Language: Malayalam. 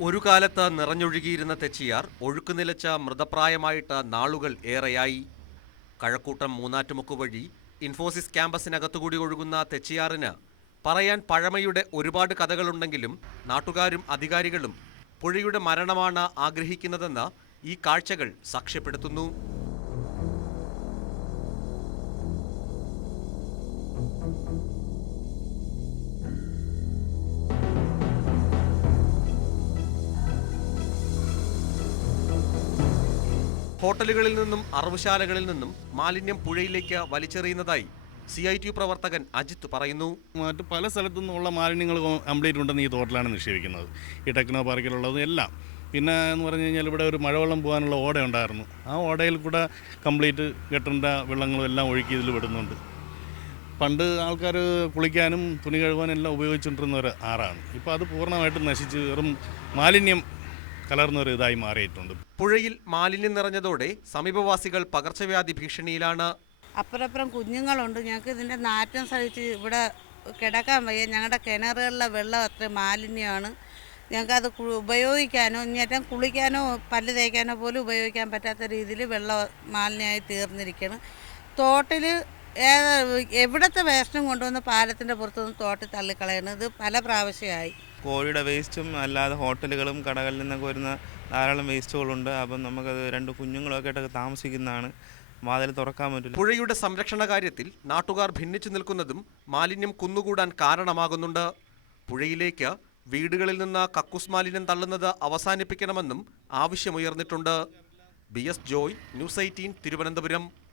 ഒരു കാലത്ത് നിറഞ്ഞൊഴുകിയിരുന്ന തെച്ചിയാർ ഒഴുക്ക് നിലച്ച മൃതപ്രായമായിട്ട് നാളുകൾ ഏറെയായി. കഴക്കൂട്ടം മൂന്നാറ്റുമുക്ക് വഴി ഇൻഫോസിസ് ക്യാമ്പസിനകത്തുകൂടി ഒഴുകുന്ന തെച്ചിയാറിന് പറയാൻ പഴമയുടെ ഒരുപാട് കഥകളുണ്ടെങ്കിലും നാട്ടുകാരും അധികാരികളും പുഴയുടെ മരണമാണ് ആഗ്രഹിക്കുന്നതെന്ന് ഈ കാഴ്ചകൾ സാക്ഷ്യപ്പെടുത്തുന്നു. ഹോട്ടലുകളിൽ നിന്നും അറവുശാലകളിൽ നിന്നും മാലിന്യം പുഴയിലേക്ക് വലിച്ചെറിയുന്നതായി സി ഐ ടി പ്രവർത്തകൻ അജിത്ത് പറയുന്നു. മറ്റ് പല സ്ഥലത്തു നിന്നുള്ള മാലിന്യങ്ങൾ കംപ്ലീറ്റ് ഉണ്ടെന്ന് ഈ തോട്ടിലാണ് നിക്ഷേപിക്കുന്നത്. ഈ ടെക്നോ പാർക്കിലുള്ളതും എല്ലാം. പിന്നെ എന്ന് പറഞ്ഞു കഴിഞ്ഞാൽ ഇവിടെ ഒരു മഴവെള്ളം പോകാനുള്ള ഓട ഉണ്ടായിരുന്നു. ആ ഓടയിൽ കൂടെ കംപ്ലീറ്റ് കെട്ടേണ്ട വെള്ളങ്ങളും എല്ലാം ഒഴുക്കി ഇതിൽ വിടുന്നുണ്ട്. പണ്ട് ആൾക്കാർ കുളിക്കാനും തുണി കഴുകാനും എല്ലാം ഉപയോഗിച്ചുകൊണ്ടിരുന്ന ഒരു ആറാണ്. ഇപ്പോൾ അത് പൂർണമായിട്ടും നശിച്ച് വെറും മാലിന്യം കലർന്ന ഒരു ഇതായി മാറിയിട്ടുണ്ട്. പുഴയിൽ മാലിന്യം നിറഞ്ഞതോടെ സമീപവാസികൾ പകർച്ചവ്യാധി ഭീഷണിയിലാണ്. അപ്പുറപ്പുറം കുഞ്ഞുങ്ങളുണ്ട്. ഞങ്ങൾക്ക് ഇതിന്റെ നാറ്റം സഹിച്ച് ഇവിടെ കിടക്കാൻ വയ്യ. ഞങ്ങളുടെ കിണറുകളിലെ വെള്ളം അത്ര മാലിന്യമാണ്. ഞങ്ങൾക്കത് അത് ഉപയോഗിക്കാനോ ഇങ്ങേറ്റം കുളിക്കാനോ പല്ല് തേക്കാനോ പോലും ഉപയോഗിക്കാൻ പറ്റാത്ത രീതിയിൽ വെള്ളം മാലിന്യമായി തീർന്നിരിക്കണം. തോട്ടിൽ ഏത് എവിടത്തെ വേസ്റ്റും കൊണ്ടുവന്ന് പാലത്തിന്റെ പുറത്തുനിന്ന് തോട്ടിൽ തള്ളിക്കളയണത് പല പ്രാവശ്യമായി. കോഴിയുടെ വേസ്റ്റും അല്ലാതെ ഹോട്ടലുകളും കടകളിൽ നിന്നൊക്കെ വരുന്ന ധാരാളം വേസ്റ്റുകളുണ്ട്. അപ്പം നമുക്കത് രണ്ട് കുഞ്ഞുങ്ങളൊക്കെ ആയിട്ടൊക്കെ താമസിക്കുന്നതാണ്. വാതിൽ തുറക്കാൻ പറ്റില്ല. പുഴയുടെ സംരക്ഷണ കാര്യത്തിൽ നാട്ടുകാർ ഭിന്നിച്ചു നിൽക്കുന്നതും മാലിന്യം കുന്നുകൂടാൻ കാരണമാകുന്നുണ്ട്. പുഴയിലേക്ക് വീടുകളിൽ നിന്ന് കക്കൂസ് മാലിന്യം തള്ളുന്നത് അവസാനിപ്പിക്കണമെന്നും ആവശ്യമുയർന്നിട്ടുണ്ട്. B S Joy news eighteen Thiruvananthapuram.